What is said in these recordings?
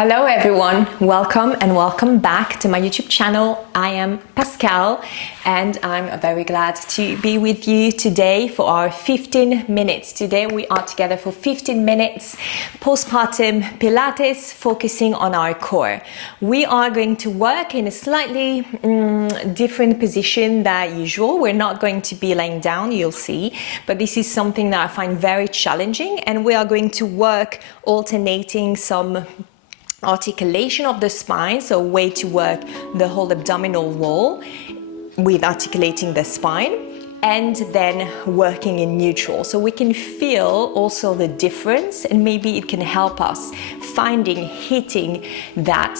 Hello everyone, welcome back to my YouTube channel. I am Pascal and I'm very glad to be with you today for our 15 minutes. Today we are together for 15 minutes, postpartum Pilates, focusing on our core. We are going to work in a slightly different position than usual. We're not going to be laying down, you'll see, but this is something that I find very challenging, and we are going to work alternating some articulation of the spine, so a way to work the whole abdominal wall with articulating the spine, and then working in neutral, so we can feel also the difference, and maybe it can help us hitting that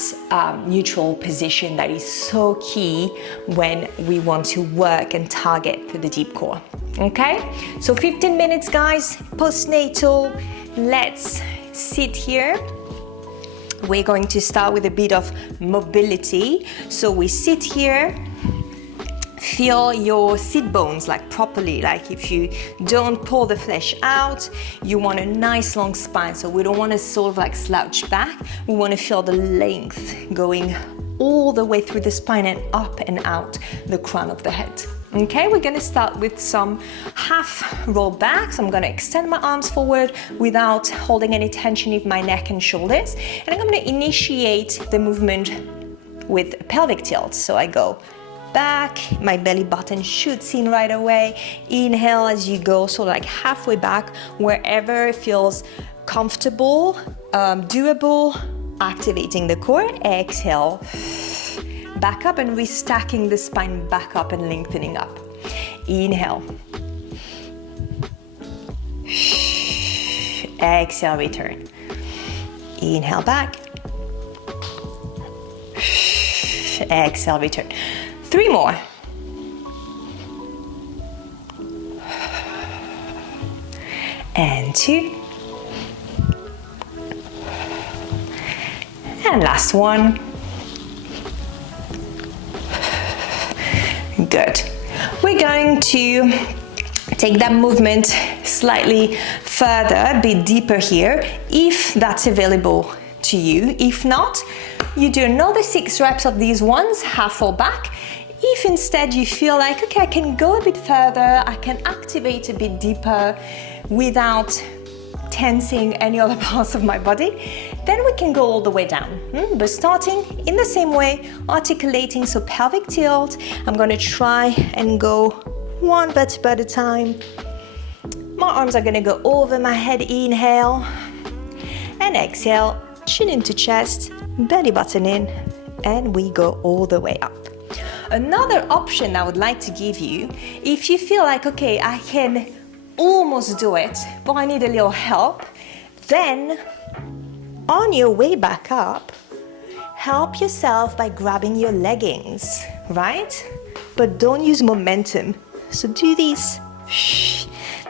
neutral position that is so key when we want to work and target for the deep core. Okay, so 15 minutes guys, postnatal. Let's sit here. We're going to start with a bit of mobility. So we sit here, feel your sit bones like properly, like if you don't pull the flesh out, you want a nice long spine. So we don't want to sort of like slouch back. We want to feel the length going all the way through the spine and up and out the crown of the head. Okay, we're going to start with some half roll backs. I'm going to extend my arms forward without holding any tension in my neck and shoulders. And I'm going to initiate the movement with pelvic tilt. So I go back, my belly button shoots in right away. Inhale as you go, so like halfway back, wherever it feels comfortable, doable, activating the core. Exhale. Back up and restacking the spine back up and lengthening up. Inhale. Exhale, return. Inhale back. Exhale, return. 3 more. And 2. And last one. Good. We're going to take that movement slightly further, a bit deeper here, if that's available to you. If not, you do another 6 reps of these ones, half roll back. If instead you feel like, okay, I can go a bit further, I can activate a bit deeper without tensing any other parts of my body, then we can go all the way down. But starting in the same way, articulating, so pelvic tilt. I'm going to try and go one vertebra at a time. My arms are going to go over my head. Inhale and exhale, chin into chest, belly button in, and we go all the way up. Another option I would like to give you, if you feel like, okay, I can almost do it, but I need a little help, then on your way back up, help yourself by grabbing your leggings, right? But don't use momentum. So do this.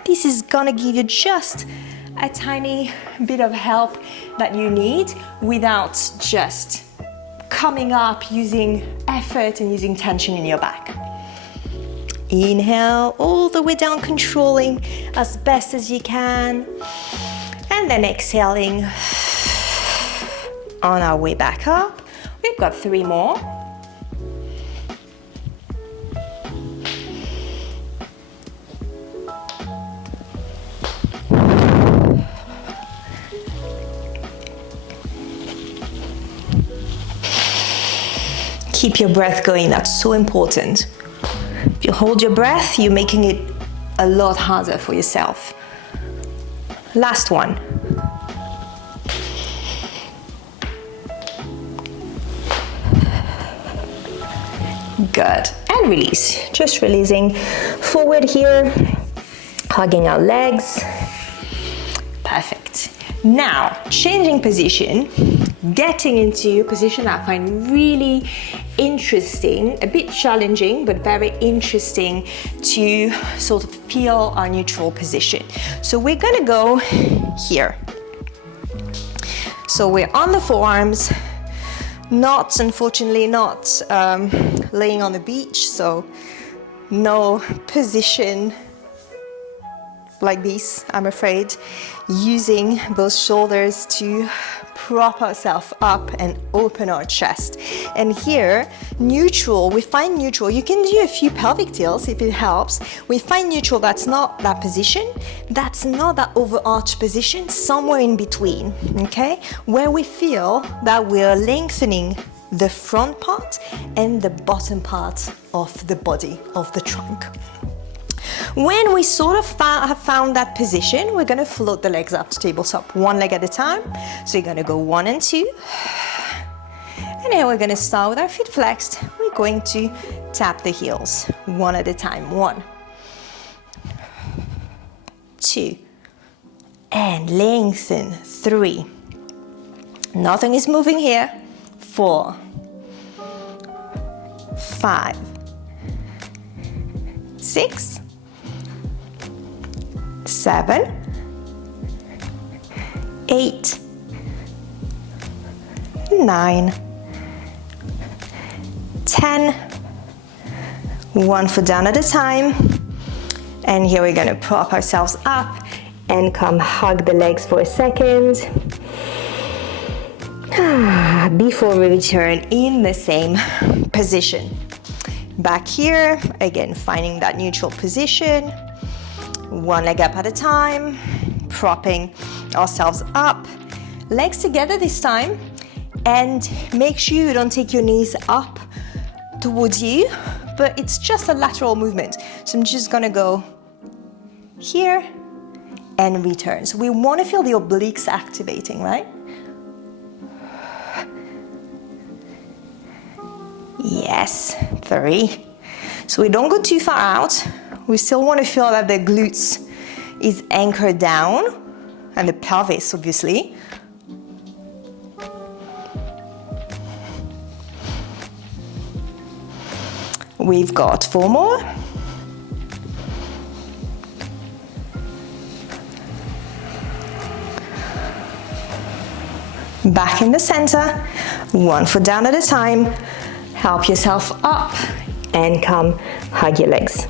This is gonna give you just a tiny bit of help that you need without just coming up using effort and using tension in your back. Inhale all the way down, controlling as best as you can. And then exhaling on our way back up. We've got 3 more. Keep your breath going, that's so important. If you hold your breath, you're making it a lot harder for yourself. Last one. Good. And release. Just releasing forward here, hugging our legs. Perfect. Now, changing position, getting into a position that I find really interesting, a bit challenging, but very interesting to sort of feel our neutral position. So we're gonna go here. So we're on the forearms, unfortunately not laying on the beach, so no position like this, I'm afraid, using those shoulders to prop ourselves up and open our chest. And here, neutral, we find neutral. You can do a few pelvic tilts if it helps. We find neutral, that's not that position, that's not that overarched position, somewhere in between, okay? Where we feel that we're lengthening the front part and the bottom part of the body, of the trunk. When we sort of have found that position, we're gonna float the legs up to tabletop, one leg at a time. So you're gonna go 1 and 2. And then we're gonna start with our feet flexed. We're going to tap the heels, one at a time. 1, 2, and lengthen. 3. Nothing is moving here. 4, 5, 6, 7, 8, 9, 10. One foot down at a time. And here we're going to prop ourselves up and come hug the legs for a second. Before we return in the same position. Back here, again, finding that neutral position. One leg up at a time, propping ourselves up. Legs together this time, and make sure you don't take your knees up towards you, but it's just a lateral movement. So I'm just gonna go here and return. So we wanna feel the obliques activating, right? Yes, 3. So we don't go too far out. We still want to feel that the glutes is anchored down and the pelvis, obviously. We've got 4 more. Back in the center, 1 foot down at a time. Help yourself up and come hug your legs.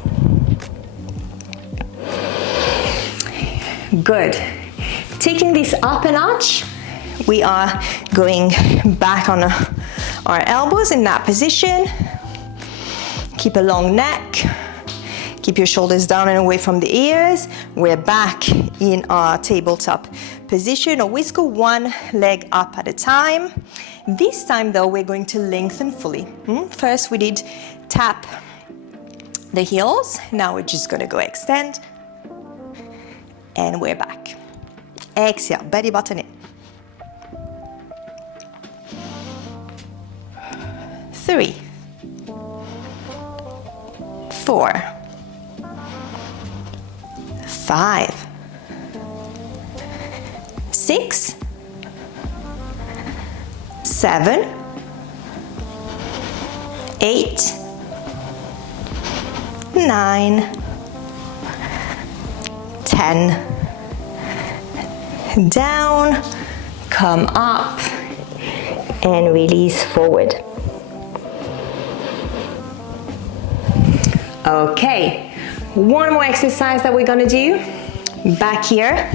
Good. Taking this up a notch, we are going back on our elbows in that position. Keep a long neck. Keep your shoulders down and away from the ears. We're back in our tabletop position. Always go 1 leg up at a time. This time though, we're going to lengthen fully. First we did tap the heels. Now we're just gonna go extend. And we're back. Exhale, belly button in. 3, 4, 5, 6, 7, 8, 9, 10. Down, come up, and release forward. Okay, one more exercise that we're gonna do. Back here.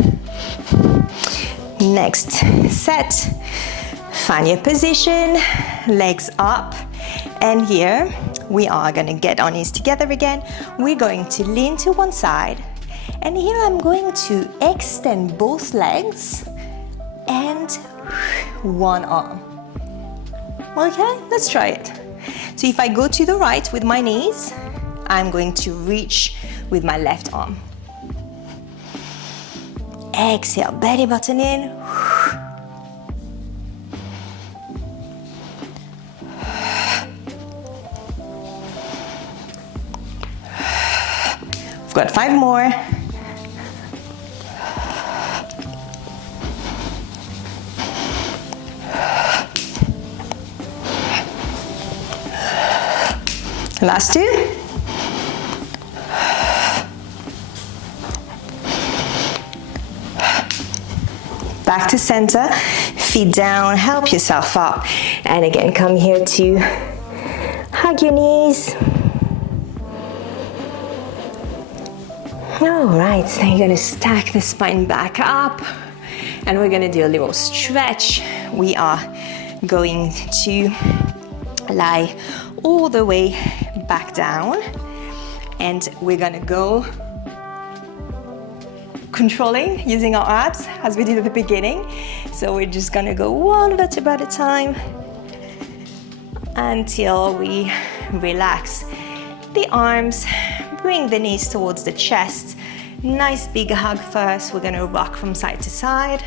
Next set. Find your position, legs up, and here we are gonna get our knees together again. We're going to lean to one side. And here I'm going to extend both legs and one arm. Okay, let's try it. So if I go to the right with my knees, I'm going to reach with my left arm. Exhale, belly button in. We've got 5 more. Last 2. Back to center, feet down, help yourself up. And again, come here to hug your knees. All right, so you're gonna stack the spine back up and we're gonna do a little stretch. We are going to lie all the way back down, and we're gonna go controlling using our abs as we did at the beginning. So we're just gonna go one vertebra at a time until we relax the arms, bring the knees towards the chest. Nice big hug first. We're gonna rock from side to side.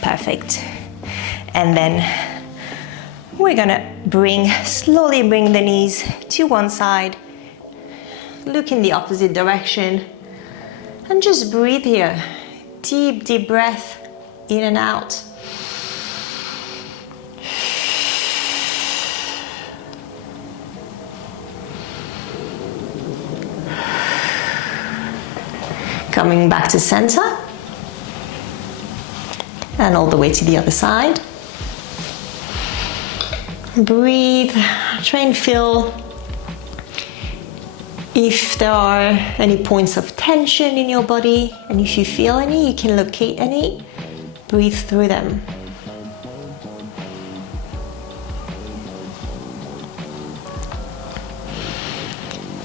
Perfect. And then we're gonna slowly bring the knees to one side, look in the opposite direction, and just breathe here. Deep, deep breath in and out. Coming back to center, and all the way to the other side. Breathe, try and feel if there are any points of tension in your body, and if you feel any, you can locate any, breathe through them.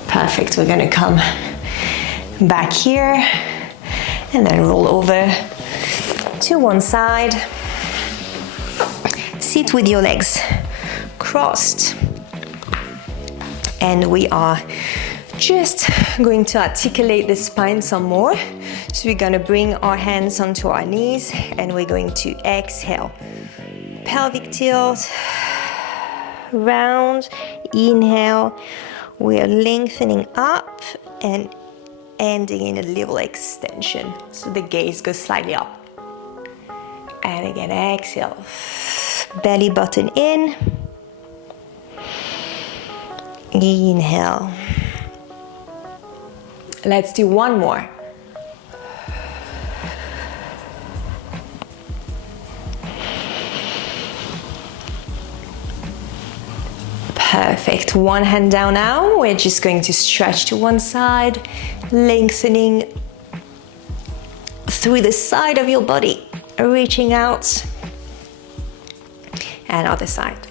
Perfect, we're gonna come back here and then roll over to one side. Sit with your legs crossed, and we are just going to articulate the spine some more. So we're going to bring our hands onto our knees, and we're going to exhale, pelvic tilt, round, inhale. We are lengthening up and ending in a little extension, so the gaze goes slightly up. And again, exhale, belly button in, inhale. Let's do one more. Perfect. One hand down now. We're just going to stretch to one side, lengthening through the side of your body, reaching out, and other side.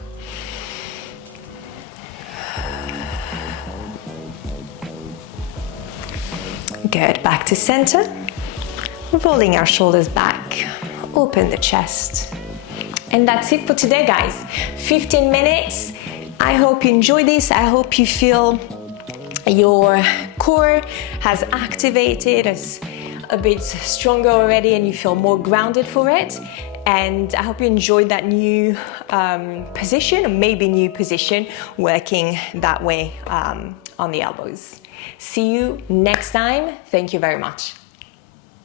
Good, back to center, rolling our shoulders back, open the chest. And that's it for today, guys. 15 minutes. I hope you enjoy this. I hope you feel your core has activated, is a bit stronger already, and you feel more grounded for it. And I hope you enjoyed that new position, or maybe new position, working that way on the elbows. See you next time. Thank you very much.